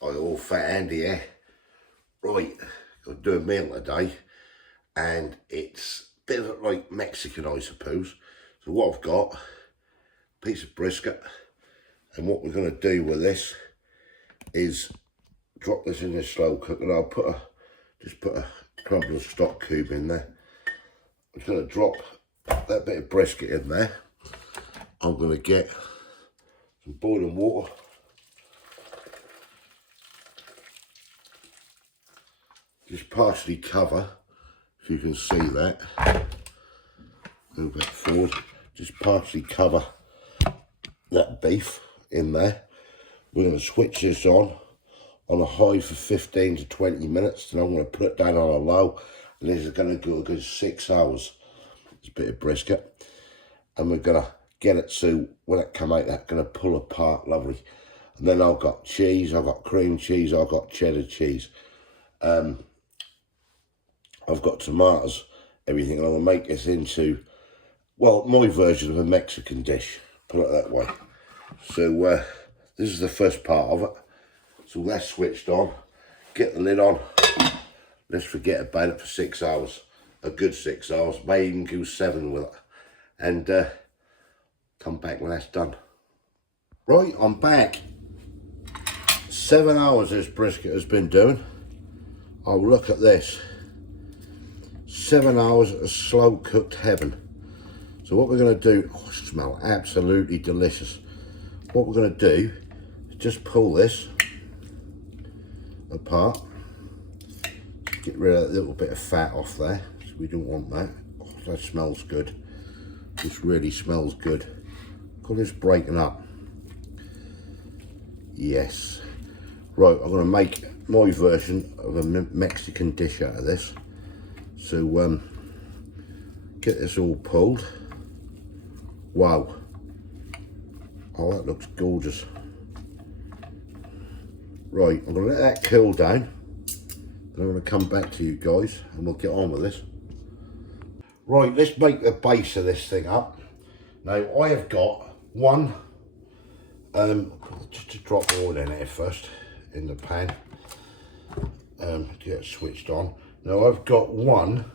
all fat Andy here. Right, I'll do a meal today, and it's a bit of like Mexican, I suppose. So what I've got, a piece of brisket, and what we're going to do with this is drop this in this slow cooker. And I'll just put a crumble of stock cube in there. I'm going to drop that bit of brisket in there. I'm going to get some boiling water. Just partially cover, if you can see that. Move that forward. Just partially cover that beef in there. We're going to switch this on a high for 15 to 20 minutes. Then I'm going to put it down on a low. And this is going to go a good 6 hours. It's a bit of brisket. And we're going to get it so when it come out, that's going to pull apart lovely. And then I've got cheese, I've got cream cheese, I've got cheddar cheese. I've got tomatoes, everything, and I'm going to make this into, well, my version of a Mexican dish, put it that way. So this is the first part of it. So that's switched on, get the lid on, let's forget about it for 6 hours, a good 6 hours, may even go 7 with it, and come back when that's done. Right, I'm back. 7 hours this brisket has been doing. Oh, look at this. 7 hours of slow cooked heaven. So what we're going to do, oh, it smells absolutely delicious. What we're going to do is just pull this apart, get rid of that little bit of fat off there, so we don't want that. Oh, that smells good. This really smells good. Look at this breaking up. Yes. Right, I'm going to make my version of a Mexican dish out of this. So get this all pulled. Wow. Oh, that looks gorgeous. Right, I'm going to let that cool down. Then I'm going to come back to you guys and we'll get on with this. Right, let's make the base of this thing up. Now, I have got one, just to drop oil in here first, in the pan, to get it switched on. Now I've got one,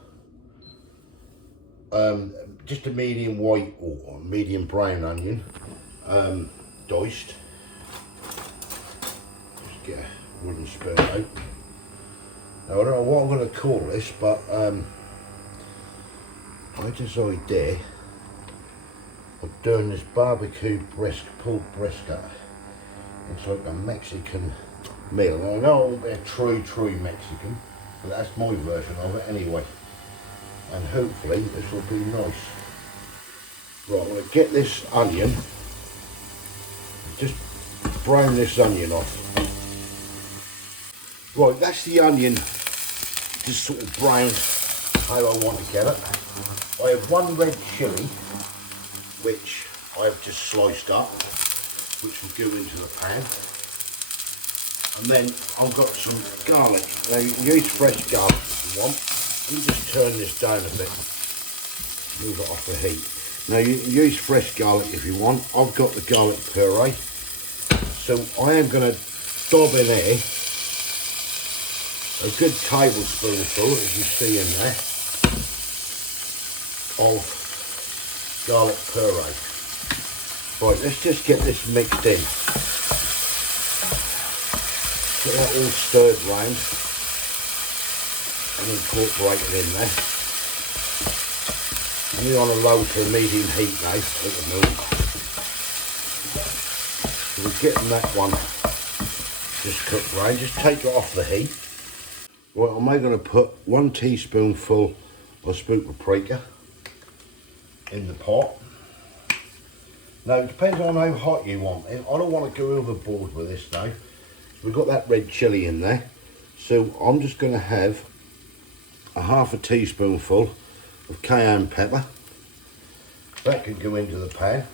just a medium white or medium brown onion, diced. Just get a wooden spoon out. Now I don't know what I'm going to call this, but I had this idea of doing this barbecue pulled brisket. It's like a Mexican meal. Now I know it won't be a true Mexican, but that's my version of it anyway. And hopefully this will be nice. Right, I'm going to get this onion, just brown this onion off. Right, that's the onion, just sort of browned how I want to get it. I have one red chilli, which I've just sliced up, which will go into the pan. And then I've got some garlic. Now you can use fresh garlic if you want. Let me just turn this down a bit. Move it off the heat. Now you can use fresh garlic if you want. I've got the garlic puree. So I am going to dob in here a good tablespoonful, as you see in there, of garlic puree. Right, let's just get this mixed in. Get that all stirred round and incorporated in there. We're on a low to medium heat now at the moment. So we're getting that one just cooked round. Just take it off the heat. Right, I'm now going to put 1 teaspoonful of smoked paprika in the pot. Now it depends on how hot you want it. I don't want to go overboard with this now. We've got that red chilli in there, so I'm just going to have a half a teaspoonful of cayenne pepper. That can go into the pan.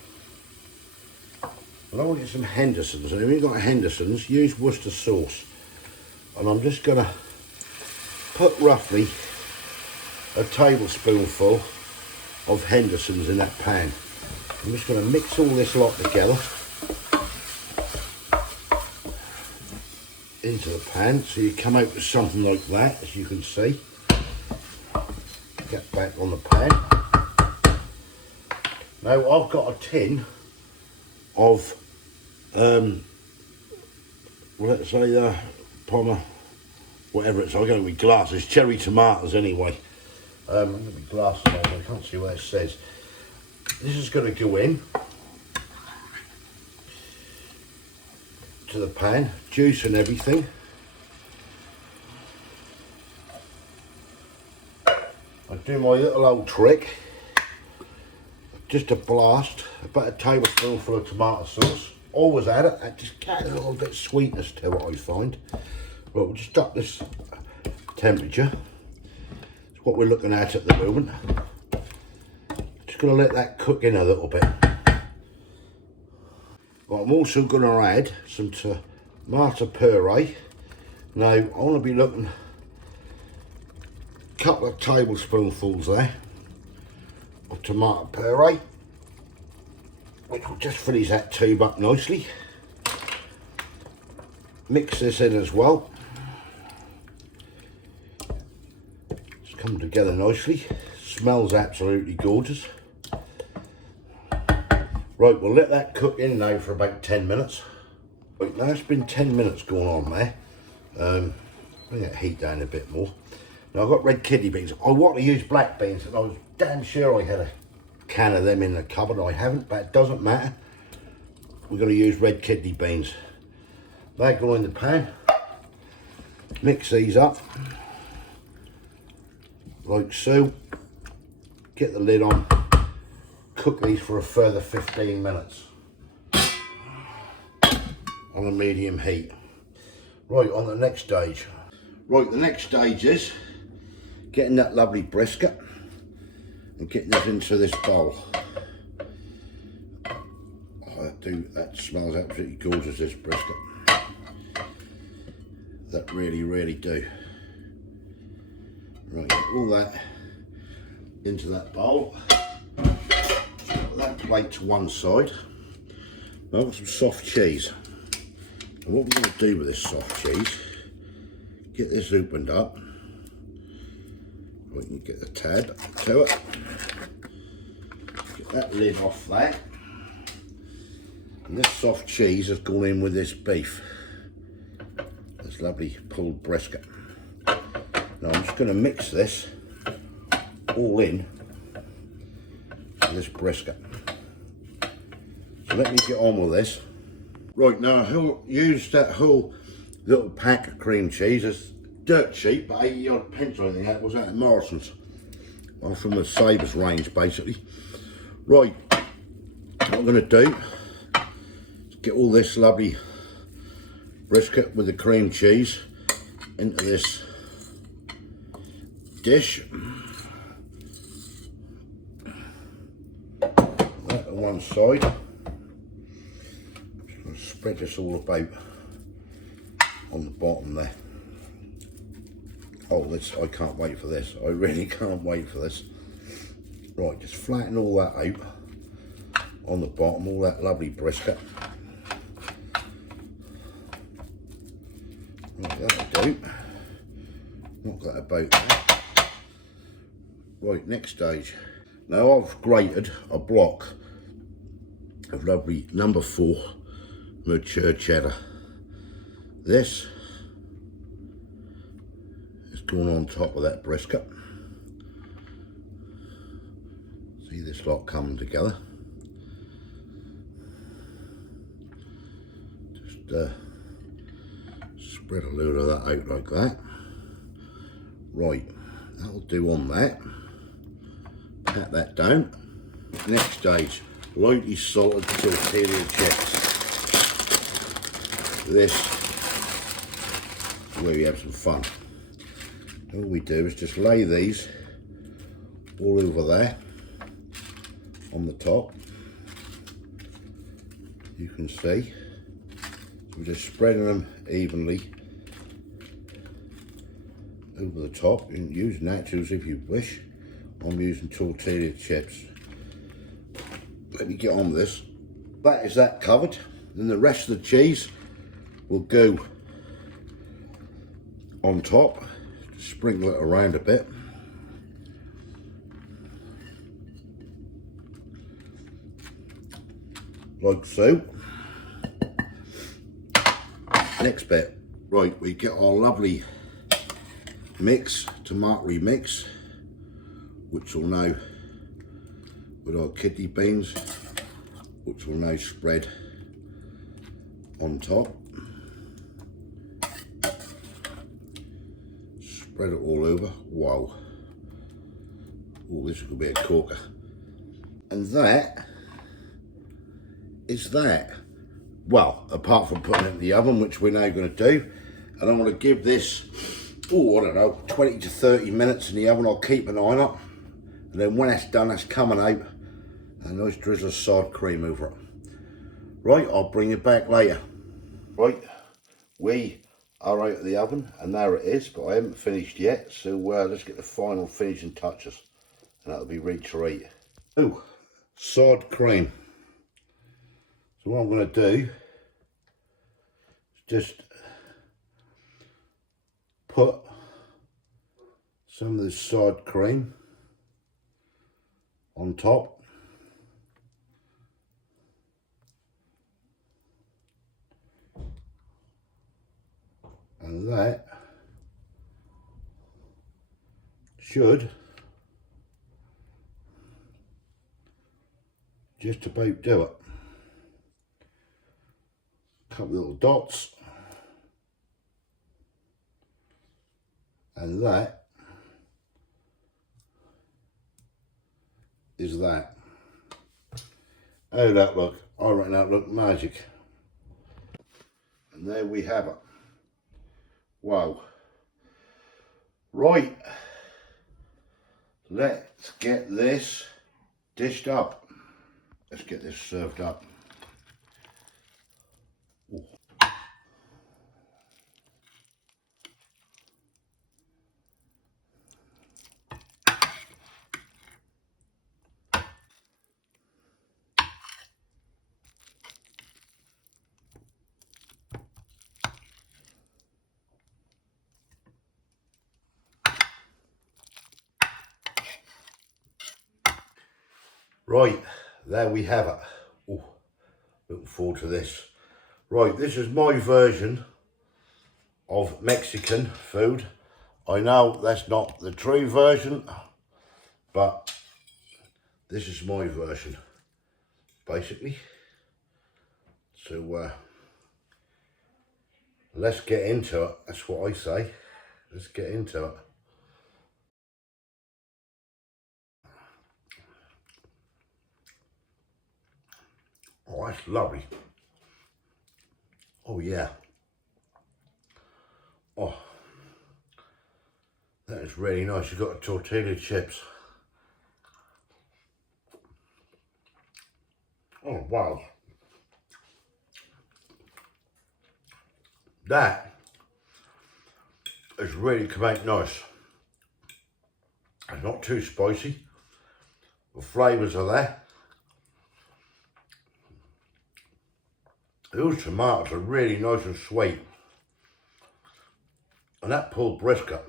And I want to get some Henderson's, and if you've got Henderson's, use Worcester sauce. And I'm just going to put roughly a tablespoonful of Henderson's in that pan. I'm just going to mix all this lot together. into the pan. So you come out with something like that, as you can see. Get back on the pan. Now I've got a tin of, let's say Palmer, whatever it's, I'm going to be glasses, cherry tomatoes anyway. I'm going to be glasses on, I can't see what it says. This is going to go in to the pan, juice and everything. I do my little old trick, just a blast, about a tablespoonful of tomato sauce. Always add it, that just adds a little bit of sweetness to it, I find. Right, we'll just up this temperature. It's what we're looking at the moment. Just going to let that cook in a little bit. Right, I'm also going to add some tomato puree. Now, I want to be looking a couple of tablespoonfuls there of tomato puree, which will just finish that tube up nicely. Mix this in as well. It's come together nicely. Smells absolutely gorgeous. Right, we'll let that cook in now for about 10 minutes. Right, now it's been 10 minutes going on there. Bring that heat down a bit more. Now I've got red kidney beans. I want to use black beans, and I was damn sure I had a can of them in the cupboard. I haven't, but it doesn't matter. We're going to use red kidney beans. They go in the pan. Mix these up like so. Get the lid on. Cook these for a further 15 minutes on a medium heat. Right, on the next stage. Right, the next stage is getting that lovely brisket and getting this into this bowl. Oh, that smells absolutely gorgeous, this brisket. That really do. Right, get all that into that bowl. Put that plate to one side. Now I've got some soft cheese. And what we're going to do with this soft cheese, get this opened up. We can get the tab to it. Get that lid off that. And this soft cheese has gone in with this beef. This lovely pulled brisket. Now I'm just going to mix this all in with this brisket. So let me get on with this. Right, now I'll use that whole little pack of cream cheese. It's dirt cheap, but 80 odd pence or anything. That was at Morrison's. Well, from the Savers range, basically. Right, what I'm going to do is get all this lovely brisket with the cream cheese into this dish. That on one side. Just going to spread this all about on the bottom there. Oh, this, I can't wait for this. I really can't wait for this. Right, just flatten all that out on the bottom, all that lovely brisket. Right, that'll do. Not that about that. Right, next stage. Now I've grated a block of lovely number 4 mature cheddar. This is going on top of that brisket. See this lot coming together. Just spread a load of that out like that. Right, that'll do on that. Pat that down. Next stage, lightly salted tortilla chips. This is where we have some fun. All we do is just lay these all over there on the top. You can see. So we're just spreading them evenly over the top. You can use naturals if you wish. I'm using tortilla chips. Let me get on with this. That is that covered. Then the rest of the cheese will go on top, sprinkle it around a bit. Like so. Next bit, right, we get our lovely mix, tomatoey mix, which will now, with our kidney beans, which will now spread on top. Spread it all over. Wow. Oh, this could be a corker. And that is that. Well, apart from putting it in the oven, which we're now going to do. And I'm going to give this, oh, I don't know, 20 to 30 minutes in the oven. I'll keep an eye on it. And then when that's done, that's coming out. A nice drizzle of sour cream over it. Right, I'll bring it back later. Right, we are out of the oven, and there it is, but I haven't finished yet. So let's get the final finishing touches. And that'll be ready to eat. Oh, sour cream. So what I'm going to do is just put some of this sour cream on top. And that should just about do it. Couple little dots, and that is that. How'd that look? I reckon that looked magic. And there we have it. Wow. Right, let's get this dished up. Let's get this served up. Ooh. Right, there we have it. Ooh, looking forward to this. Right, this is my version of Mexican food. I know that's not the true version, but this is my version, basically. So let's get into it. That's what I say. Let's get into it. Oh, that's lovely. Oh yeah. Oh, that is really nice. You've got the tortilla chips. Oh wow. That is really come out nice. It's not too spicy. The flavours are there. Those tomatoes are really nice and sweet. And that pulled brisket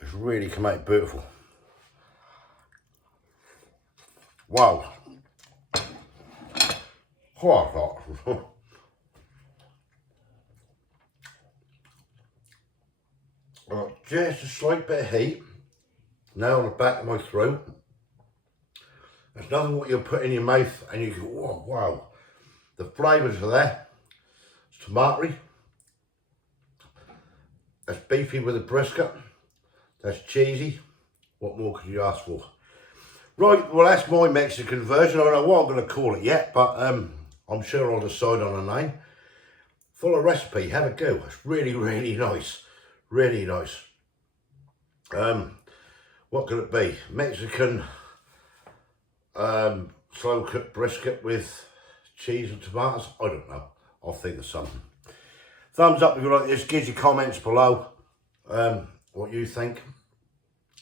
has really come out beautiful. Wow. Oh, just a slight bit of heat now on the back of my throat. There's nothing what you'll put in your mouth and you go, oh, wow. The flavours are there. It's tomatoey. That's beefy with a brisket. That's cheesy. What more could you ask for? Right, well that's my Mexican version. I don't know what I'm going to call it yet, but I'm sure I'll decide on a name. Full of recipe, have a go. It's really, really nice. Really nice. What could it be? Mexican slow cooked brisket with cheese and tomatoes. I don't know. I'll think of something. Thumbs up if you like this. Give your comments below what you think.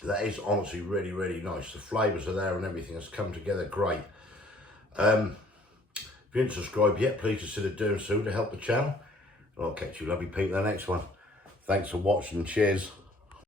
That is honestly really, really nice. The flavours are there and everything has come together great. If you didn't subscribe yet, please consider doing so to help the channel. I'll catch you lovely people in the next one. Thanks for watching. Cheers.